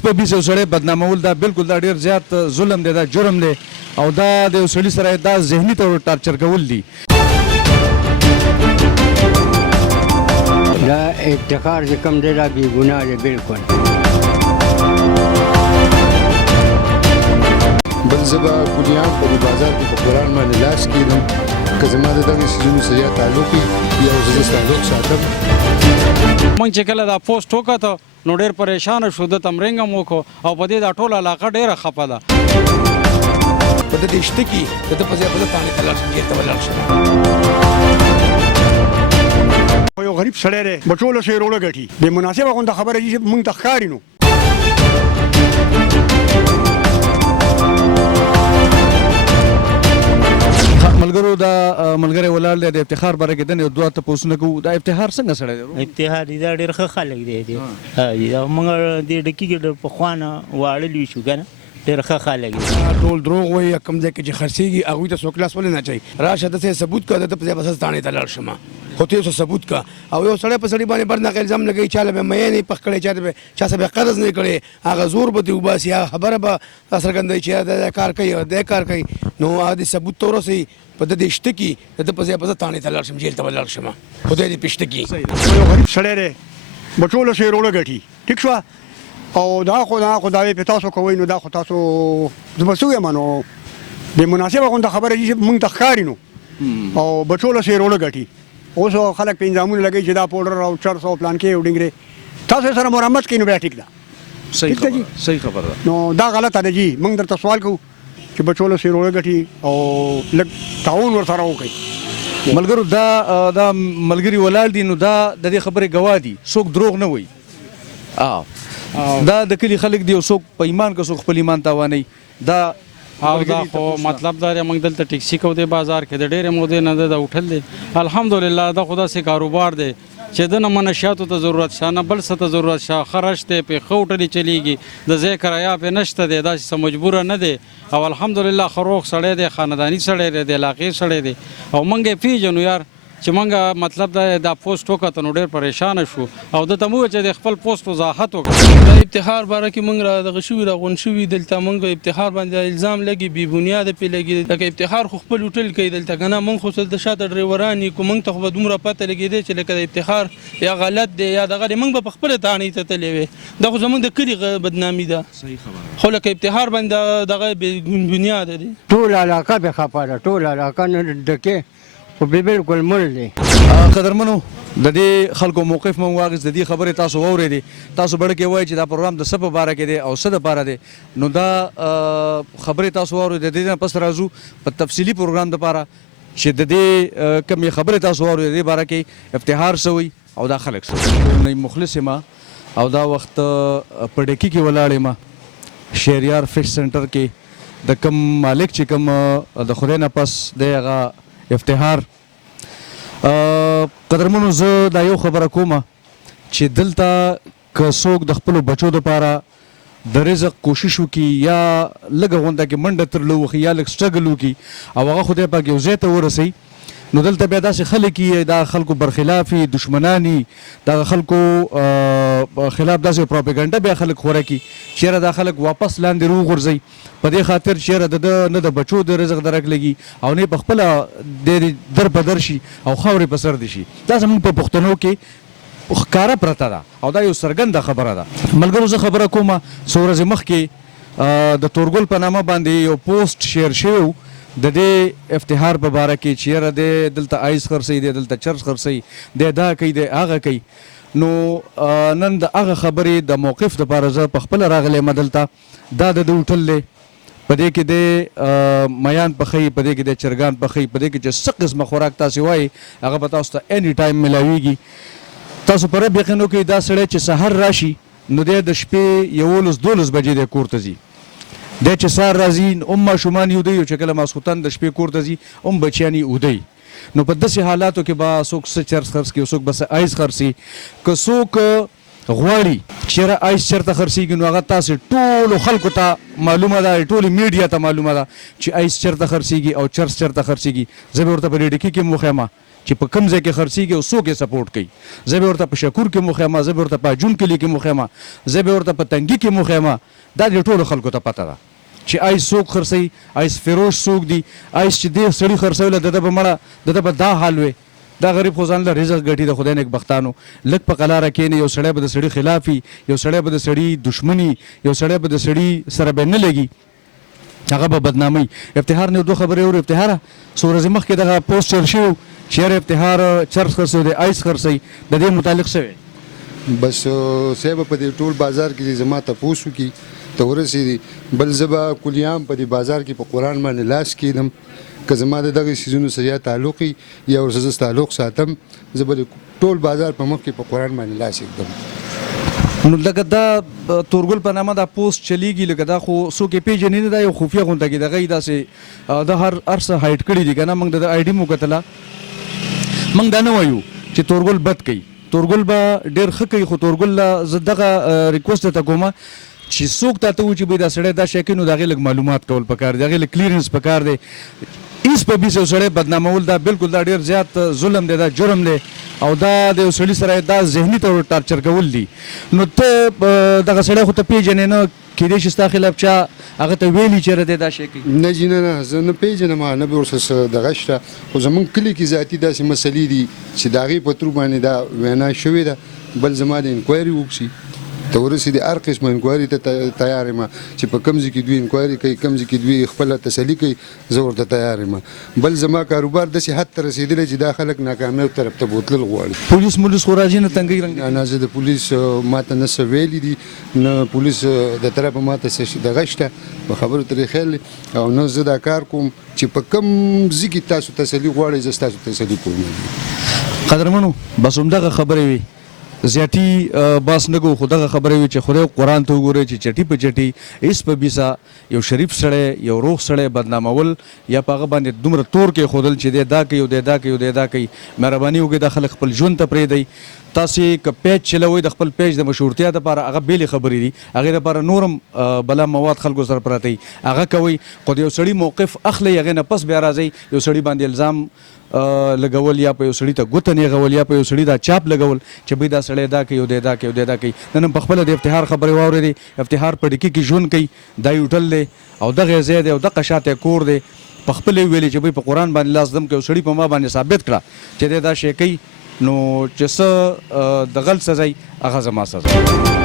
بیس په بیس یو سړی بدنامول دا بالکل دا ډېر زیات ظلم دی، دا جرم دی او دا د یو سړي سره دا ذهني طور ټارچر کول دي. دا افتخار چې کوم دی دا بې ګناه دی بالکل. بل زه به کونیان په بازار کې په قرآن باندې لاس کېږدم که زما د دغې څیزونو سره یا تعلق وي یا زه تعلق ساتم. موږ چې کله دا پوسټ وکړه نو ډېر پریشانه شو، ده تمرینګ هم وکړو او په دې دا ټوله علاقه ډېره خفه ده. په دې شته کې د ده په ځای بله تانې ته لاړ شم، جیل ته به لاړ شم. یو غریب سړی دی بچوله شی روړه ګټي بې مناسبه غونډه خبره دي چې موږ ته ښکاري نو. ملګرو دا ملګری ولاړ دی د افتخار باره کې دنې دوه تپوسونه کوو. دا افتخار څنګه سړی دی؟ افتخار دا ډېر ښه خلک دی موږ دې ډکي کې ډېر پخوانه واړلي شو که نه ډېر ښه خلک دي. ټول دروغ وایي کوم ځای کې چې خرڅېږي هغوی ته څوک لاس ولې نه اچوي. راشه داسې ثبوت کړه د ده په ځای به زه تانې ته لاړ شم خو ته یو څه ثبوت کړه. او یو سړی په سړي باندې برناقه الزام لګوي چا له به میی نه پخ کړی چا څه به قرض نه کړی هغه زور به دې وباسي هغه خبره به راڅرګندوي چې دا کار کوي او دا کار کوي نو هغه دې ثبوت ته ورسوي په د دې شته کې د ده په ځای به زه تانې ته لاړ شم جیل ته به لاړ شم خدای دې پې شته کې. یو غریب سړی دی بچوله شی روړه ګټي ټیک شوه او دا خو دعوې پې تاسو کوئ نو دا خو تاسو زه به څه ویم نو بې مناسبه غونډه خبره دي چې موږ ته ښکاري نو او بچوله شی روړه ګټي. اوس خلک پې الزامونه لګوي چې دا پوډر او چرس او پلانکې او ډنګرې تاسو سره مرمت کوي نو بیا ټیک ده. صحیح خبره ده. نو دا غلطه ده جي موږ درته سوال کوو چې بچوله شی روړه ګټي او لږ تعاون ورسره وکړئ. ملګرو دا ملګري ولاړ دي نو دا د دې خبرې ګواه دي، څوک دروغ نه وایي. دا د کلي خلک دي او څوک په ایمان که څوک خپل ایمان تاوانوي. دا او دا خو مطلب دا دی موږ دلته ټیکسي کوو دی بازار کې د ډېرې مودې نه ده اټھل دی. الحمدلله دا خو داسې کاروبار دی چې د نه منشیاتو ته ضرورت شته نه بل څه ته ضرورت شته. ښه رش دی پې ښه هوټلې چلیږي د ځای کرایه پې نشته دی داسې څه مجبوره نه دی او الحمدلله ښه روغ سړی دی خانداني سړی دی د علاقې سړی دی او موږ یې پېژنو یار چې موږ مطلب دا پوسټ وکړه نو ډېر پریشانه شو او ده ته مو چې د خپل پوسټ وضاحت وکړه. د افتخار باره کې موږ دغه شوي راغونډ شوي دلته موږ افتخار باندې الزام لګي بې بنیاده پې لګي لکه افتخار خو خپل هوټل کوي دلته که نه موږ خو دلته شاته ډریوران یو موږ ته خو به دومره پته لګېدی چې لکه د افتخار یا غلط دی یا دغه دی موږ به په خپله تانې ته تللی وې. دا خو زموږ د کلي بدنامي ده خو لکه افتخار باندې دغه بې بنیاده دی. ټول علاقه بې خفه ده ټول علاقه نه ډکې خو بالکل مړ دی. قدرمنو د دې خلکو موقف مو واغست د دې خبرې تاسو واورېدې. تاسو بړکې وایي چې دا پروګرام د څه په باره کې دی او څه دپاره دی نو دا خبرې تاسو واورېدې. د دې نه پس راځو په تفصیلي پروګرام دپاره چې د دې کومې خبرې تاسو واورېدې د دې باره کې افتخار څه وایي او دا خلک څه وایي. مخلص یم او دا وخت په ډکي کې ولاړ یم شهریار فش سنټر کې د کوم مالک چې کوم د خدای نه پس دی هغه افتخار. قدرمنو زه دا یو خبره کومه چې دلته که څوک د خپلو بچو دپاره د رزق کوشش وکړي یا لږه غونډه کې منډه ترله وکړي یا لږ سټرګل وکړي او هغه خدای پاک یو ځای ته ورسوي نو دلته بیا داسې خلک یي دا خلکو برخلافي دشمناني دا خلکو خلاف داسې پروپاګانډه بیا خلک خوره کړي چېرې دا خلک واپس لاندې وغورځوي په دې خاطر چېرې د ده نه د بچو د رزق درک لګي او نه په خپله در په در شي او خاورې په سر دي شي. دا زموږ په پښتنو کې ښکاره پرته ده او دا یو څرګنده خبره ده. ملګرو زه خبره کومه څو ورځې مخکې د تورګل په نامه باندې یو پوسټ شیر شوی د دې افتخار په باره کې چې یاره دی دلته آیس خرڅوي دی دلته چرس خرڅوي دی دا کوي دی هغه کوي. نو نن د هغه خبرې د موقف دپاره زه په خپله راغلی یم دلته. دا د ده هوټل دی په دې کې د میان پخوي په دې کې د چرګان پخوي په دې کې چې څه قسمه خوراک تاسې وایي هغه به تاسو ته اني ټایم میلاویږي. تاسو په رب یقین وکړئ دا سړی چې سحر راشي نو دی د شپې 11-12 بجې دی کور ته ځي. دی چې سهار راځي هم ماشومان یې ودوي او چې کله ماسخوتن د شپې کور ته ځي هم بچیان یې ودوي. نو په داسې حالاتو کې به څوک څه چرس خرڅ کړي څوک به څه آیس خرڅي که څوک غواړي چېرې آیس چېرته خرڅېږي نو هغه تاسې ټولو خلکو ته معلومه ده ټولې میډیا ته معلومه ده چې آیس چېرته خرڅېږي او چرس چېرته خرڅېږي. زه به ورته په دې ډکي کې هم وښیم چې په کوم ځای کې خرڅېږي او څوک یې سپورټ کوي. زه به ورته په شکور کې مخیمه، زه به ورته په اجون کلي کې مخیمه، زه به ورته په تنګي کې مخیمه. دا د ټولو خلکو ته پته ده چې آیس څوک خرڅوي، آیس فروش څوک دي، آیس چې دې سړي خرڅولی د ده به مړه د ده به دا حال وي. دا غریب خو ځان له رزق ګټي د خدای نیکبختانو. لږ په قلاره کښېني، یو سړی به د سړي خلاف وي، یو سړی به د سړي دشمني، یو سړی به د سړي سره به نه لګي، هغه به بدنامي. افتخار نه دوه خبرې اورو. افتخاره څو ورځې مخکې دغه پوسټ چل شوی چې یاره افتخار چرس خرڅوي دی، آیس خرڅوي، د دې متعلق څه وی؟ بس صاحب په دې ټول بازار کې زما تپوس وکړي ته ورسېدي. بل زه به کلیام په دې بازار کې په قرآن باندې لاس کېږدم که زما د دغه څیزونو سره یا تعلق وي یا ورسره تعلق ساتم، زه به ټول بازار په مخ کې په قرآن باندې لاس کېږدم. نو لکه دا تورګل په نامه دا پوسټ چلیږي، لکه دا خو څوک یې پیژني نه، دا یو خفیه غونډه کې دغه یې داسې د هر څه هایډ کړي دي که نه. موږ د آی ډي مو کتله، موږ دا نه وایو چې تورګل بد کوي، تورګل به ډېر ښه کوي. خو تورګل له زه دغه ریکوست درته کومه چې څوک تاته وایي چې بھائی دا سړی دا شی کوي، نو د هغې لږ معلومات کول پکار دی، د هغې لږ کلیرنس پکار دی. ایس په بیس یو سړی بدنامول دا بالکل دا ډېر زیات ظلم دی، دا جرم دی، او دا د یو سړي سره دا ذهني طور ټارچر کول دي. نو ته دغه سړی خو ته پیژنې نه، کیدای شي ستا خلاف چا هغه ته ویلي چېرې دی دا شی کوي؟ نه جي نه، زه نه پیژنم، نه به ورسره دغه شته. خو زمونږ کلي کې ذاتي داسې مسلې دي چې د هغې په ترو باندې دا وینا شوې ده. بل زما د انکوایري وکړي ته ورسېدي، هر قسمه انکوایري ته تیار یم چې په کوم ځای کې دوی انکوایري کوي، کوم ځای کې دوی خپله تسلي کوي، زه ورته تیار یم. بل زما کاروبار داسې حد ته رسېدلی چې دا خلک ناکامیاب طرف ته بوتلل غواړي. پولیس مولیس خو راځي نه تنګۍ رنګ؟ نه، زه د پولیس ماته نه څه ویلي دي، نه پولیس د طرفه ماته څه دغه شته په خبرو ترې خیال دی، او نه زه دا کار کوم چې په کوم ځای کې تاسو تسلي غواړئ زه ستاسو تسلي کوم. قدرمنو بس همدغه خبرې وي، زیاتی باس نه کو. خو دغه خبرې وي چې خدای قرآن ته وګورئ چې چټي په چټي هېڅ په بیسه یو شریف سړی، یو روغ سړی بدنامول یا په هغه باندې دومره تور کې ښودل چې دی دا کوي او دی دا کوي او دی دا کوي. مهرباني وکړئ دا خلک خپل ژوند ته پرېږدئ. تاسې که پیج چلوئ د خپل پیج د مشهورتیا دپاره، هغه بېلې خبرې دي، هغې دپاره نورم بلا مواد خلکو سره پراته وي، هغه کوئ. خو د یو سړي موقف اخلئ، هغې نه پس بیا راځئ یو سړي باندې الزام لګول یا په یو سړي ته ګوته نیغول یا په یو سړي دا چاپ لګول چې بھائی دا سړی دا کوي او دی دا کوي او دی دا کوي. نن په خپله د افتخار خبرې واورېدې. افتخار په ډکي کې ژوند کوي، دا یې هوټل دی او دغه ځای دی او دغه شاته کور دی. په خپله یې ویلې چې بھائی په قرآن باندې لاس دم کوي، سړي په ما باندې ثابت کړه چې دی دا شی کوي، نو چې څه د غلط سزا هغه زما سزا.